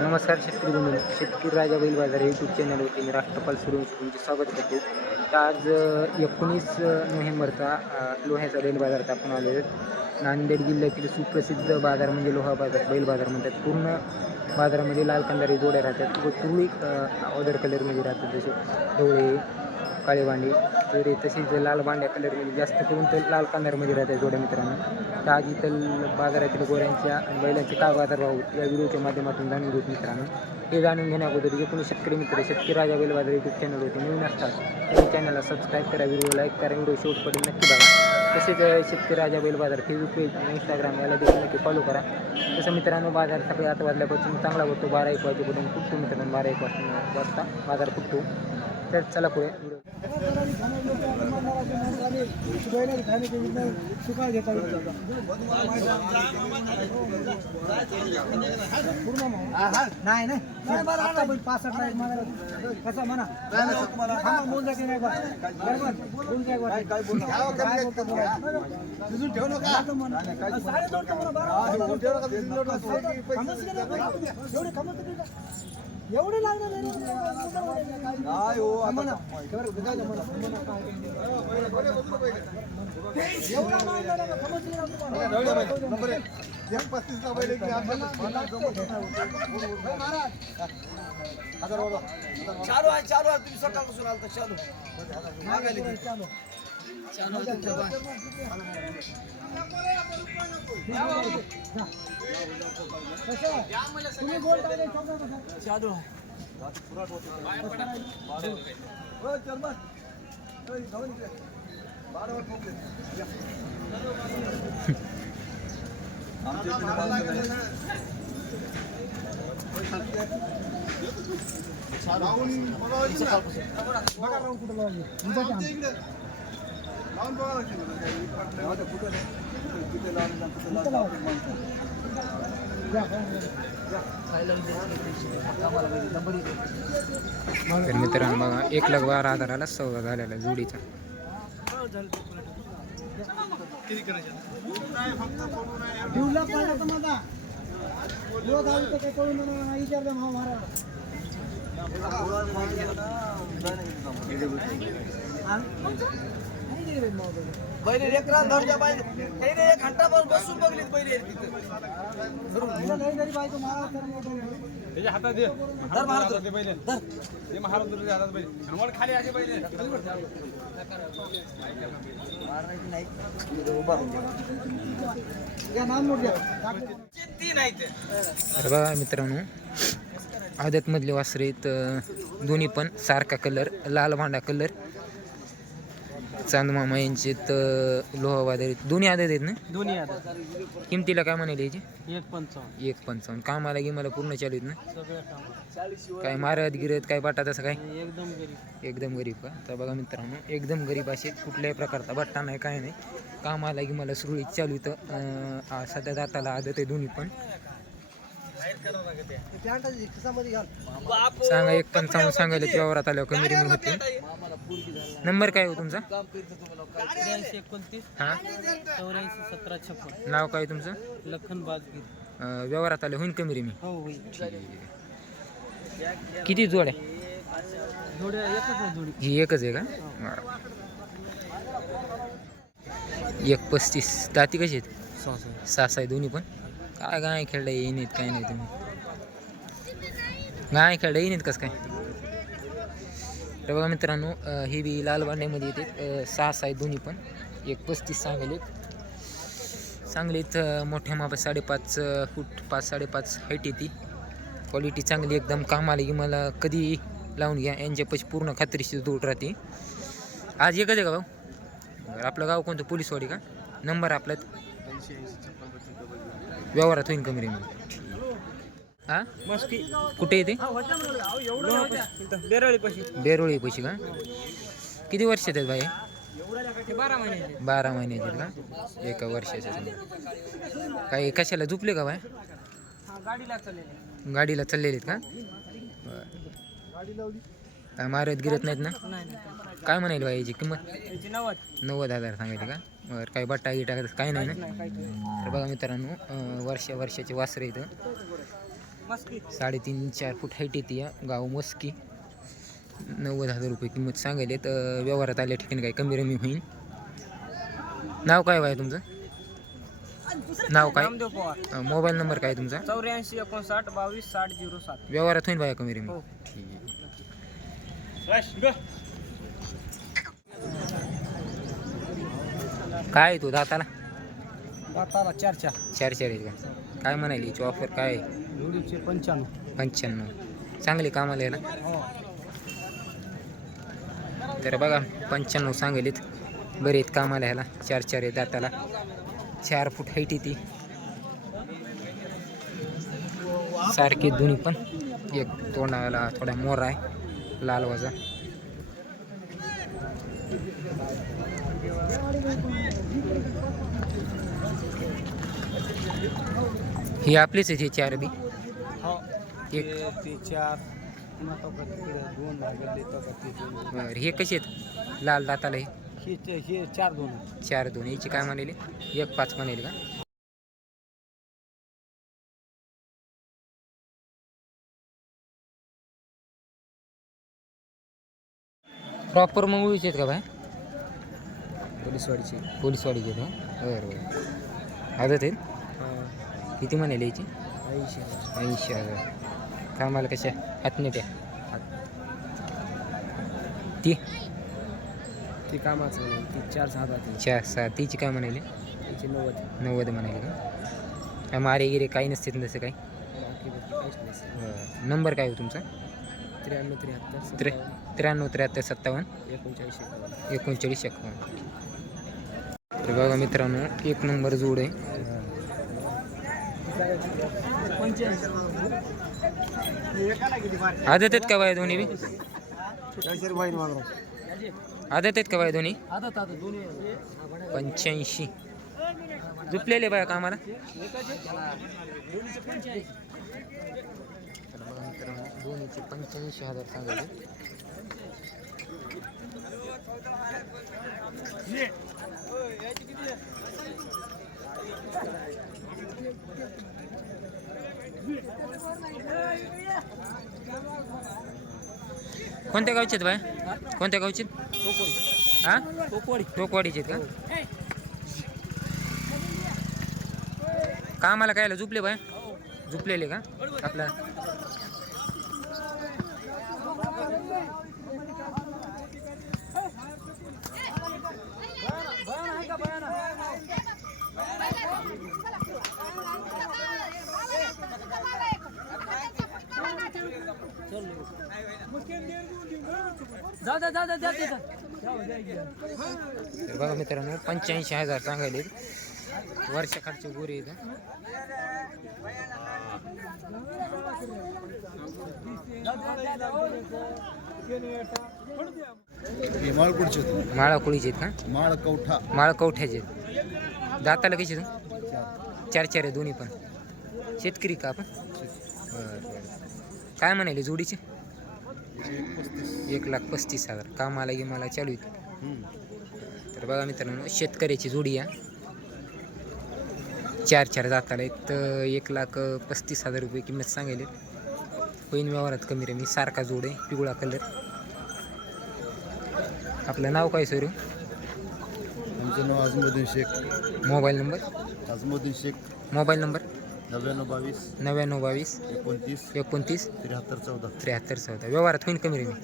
नमस्कार शेतकरी बंधू शेतकरी राजा बैल बाजार यूट्यूब चॅनलवरती मी राष्ट्रपाल सुरू तुमचे स्वागत करतो. तर आज एकोणीस नोव्हेंबरचा लोह्याचा बैल बाजारात आपण आलो आहोत नांदेड जिल्ह्यातील सुप्रसिद्ध बाजार म्हणजे लोहा बाजार बैल बाजार म्हणतात. पूर्ण बाजारामध्ये लाल कंदारी जोड्या राहतात व तुरळी ऑदर कलरमध्ये राहतात जसे ढवळे काळेवांडी तर तसेच लाल भांड्या कलरमध्ये जास्त करून तर लाल कांदारमध्ये राहतात जोड्या मित्रांनो. तर आज इथं बाजारातील गोऱ्यांच्या आणि बैलांचे काय बाजारभाव या व्हिडिओच्या माध्यमातून जाणून घेत मित्रांनो. हे जाणून घेण्याअगोदर जे कोणी शेतकरी मित्र शेतकरी राजा बैल बाजार यूट्यूब चॅनल होते नवीन असतात त्यांनी चॅनलला सबस्क्राईब करा व्हिडिओ लाईक करा व्हिडिओ शेवटपर्यंत नक्की बघा. तसेच शेतकरी राजा बैल बाजार फेसबुक पेज आणि इंस्टाग्राम याला देखील नक्की फॉलो करा. तसं मित्रांनो बाजार सकाळी आठ वाजल्यापासून चांगला होतो बारा एक वाजेपर्यंत फुटतो मित्रांनो बारा एक वाजता वाजता बाजार फुटतो तर चला पुढे. व्हिडिओ नाही नाही. पासष्ट नाही मला म्हणा हा, बोल एवढे लागणार नाही. हा, म्हणा. बरं, जाऊ दे म्हणा. म्हणा काय. एवढा नाही लागणार, खमस की नाही तुम्हाला? चालू आहे चालू आहे तुम्ही सकाळपासून आलता चालू चालो. चालू बघा राहून कुठं लावली. उद्याच्या आमच्या. इथं लावा. या, तर मित्रांनो बघा एक लाख बारा हजाराला सौदा झालेला आहे जोडीचा. ठेवला पाहिजे. तर माझा रोज आली तर काही कळून नाही विचारलं भाव मारा पहिले लेकरा धरल्या पाहिजे हे रे एक घंटा बसून तिथं. धर महाराज धर तर बघा मित्रांनो आदतमधले वासरे आहेत अं, दोन्ही पण सारखा कलर लाल भांडा कलर चांदमामा यांचे तर लोहा बाजार दोन्ही आदत आहेत ना? दोन्ही आता किमतीला काय म्हणाले याची? एक पंचावन्न. एक पंचावन्न. कामाला गिमाला पूर्ण चालू आहेत ना? सगळं काम. काय मारत गिरत काय बाटा तसं काय? एकदम गरीब. एकदम गरीब का? तर बघा मित्रांनो एकदम गरीब असे कुठल्याही प्रकारचा बट्टा नाही काय नाही. कामाला की मला सुरळीत चालू इथं सध्या दाताला आदत आहे दोन्ही पण. सांगा एक पंचावन्न सांगायला व्यवहारात आल्यावर कमी कमी होते. नंबर काय हो तुमचा? त्र्याऐंशी एकोणतीस. हां? चौऱ्याऐंशी सतरा छप्पन. नाव काय तुमचं? लखन बाजगीर व्यवहारात आलं होईन कमी रेमी. हो किती जोड आहे जोड्या एकच आहे जोडी. ही एकच आहे का. एक पस्तीस. दाती कशी आहेत? सहा सहा आहे दोन्ही पण. काय गाय खेळता येईन नाहीत काय नाही तुम्ही. गाय खेळता येईन कसं काय? तर बघा मित्रांनो हे ही बी लाल येते. सहा सहा दोन्ही पण. एक पस्तीस सांगलीत. सांगलीत मोठ्या मापा साडेपाच फूट पाच साडेपाच हाईट येते. क्वालिटी चांगली एकदम कामाला की मला कधी लावून घ्या यांच्यापाशी पूर्ण खात्रीशी दूर राहते. आज एकच आहे का भाऊ? आपलं गाव कोणतं? पोलीसवाडी का? नंबर आपला व्यवहारात होईन कमी रे हा? मस्ती. कुठे येते बेरळी बेरोळी पैसे का? किती वर्षाचे आहेत भाई बारा महिने बारा आहेत का? एका वर्षाचे. काही कशाला झुपले का बाय? गाडीला चाललेली. गाडीला चाललेले आहेत का? बरं. काय मारत गिरत नाहीत ना? काय म्हणाल बाई याची किंमत? नव्वद. हजार सांगायचे का? बरं काय बट्टा गिटा काय नाही ना? काही तर बघा मित्रांनो वर्षा वर्षाचे वासरे इथं साडेतीन चार फूट हाईट येते या गाव मस्की. नव्वद हजार रुपये किंमत सांगायले तर व्यवहारात आल्या ठिकाणी काही कमी रमी होईल नाव काय बाय तुमचं? नाव काय? मोबाईल नंबर काय तुमचा? चौऱ्याऐंशी एकोणसाठ बावीस साठ झिरो सात. व्यवहारात होईल बाया कमी रमी. हो. काय आहे तो दाताला? दाताला चार चार चार चार आहे का? काय म्हणाली याची ऑफर काय आहे? जोडीचे पंच्याण्णव. पंच्याण्णव. चांगली कामाला याला हो. तर बघा पंच्याण्णव सांगलीत बरे आहेत कामाला ह्याला. चार चार आहे दाताला. चार फूट हाईट येते सारखे दोन्ही पण. एक तोंडाला थोडा मोर आहे. लाल वाजा. ही आपलीच आहे ही. चार. बी हो एक बरं हे कसे आहेत? लाल दाताला हे? चार दोन. चार दोन. याची काय म्हणाली? एक पाच म्हणाली का? प्रॉपर मंगळूरचे आहेत का बाय पोलीसवाडीचे. पोलीसवाडीचे आहेत का बरं बरं. आदत आहेत? किती म्हणाले याची? ऐंशी ऐंशी हजार. कामाला कशा? हातनेट्या ती? ती कामाचं नाही ती चार सहा जाते. चार सहा. तिची काय म्हणाली? तिचे नव्वद. नव्वद म्हणाली का? मारे गिरे काही नसते तसं काही. नंबर काय हो तुमचा? त्र्याण्णव त्र्याहत्तर त्रे सत्तावन्न, त्र्याण्णव त्र्याहत्तर सत्तावन्न? एकोणचाळीस एकावन्न. एकोणचाळीस एकावन्न. तर बघा मित्रांनो एक नंबर जोड आहे. आदत आहेत का बाय दोन्ही बी? आदत आहेत का बाय दोन्ही? पंच्याऐंशी. झुपलेले बाया कामाला? मित्रांनो दोन्हीचे पंच्याऐंशी हजार सांगितले कोणत्या गावचे आहेत बाय? कोणत्या गावचे हा? टोकवाडी टोकवाडीचे आहेत का? कामाला कायला झुपले बाय? झुपलेले का? आपला जा जा जा जा जा जा तर बघा मित्रांनो पंच्याऐंशी हजार सांगायले वर्षाखालचे गोरे इथं. माळकुडचे माळा कोळीचे आहेत का? माळ कवठा माळ कवठ्याचे आहेत. दाताला कशी चार चार आहे दोन्ही पण. शेतकरी का आपण? काय म्हणाले जोडीचे? एक लाख पस्तीस हजार. कामाला गिमाला चालू आहेत तर बघा मित्रांनो शेतकऱ्याची जोडी आहे चार चार जाताला आहेत. तर एक लाख पस्तीस हजार रुपये किंमत सांगायले होईन व्यवहारात कमी रमी. सारखा जोड आहे पिवळा कलर आपलं नाव काय सर? आमचं नाव Azmuddin Shaikh. Mobile number? Azmuddin Shaikh. Mobile number? नव्याण्णव बावीस नव्याण्णव बावीस एकोणतीस एकोणतीस त्र्याहत्तर चौदा. त्र्याहत्तर चौदा. व्यवहारात होईन कमी रमी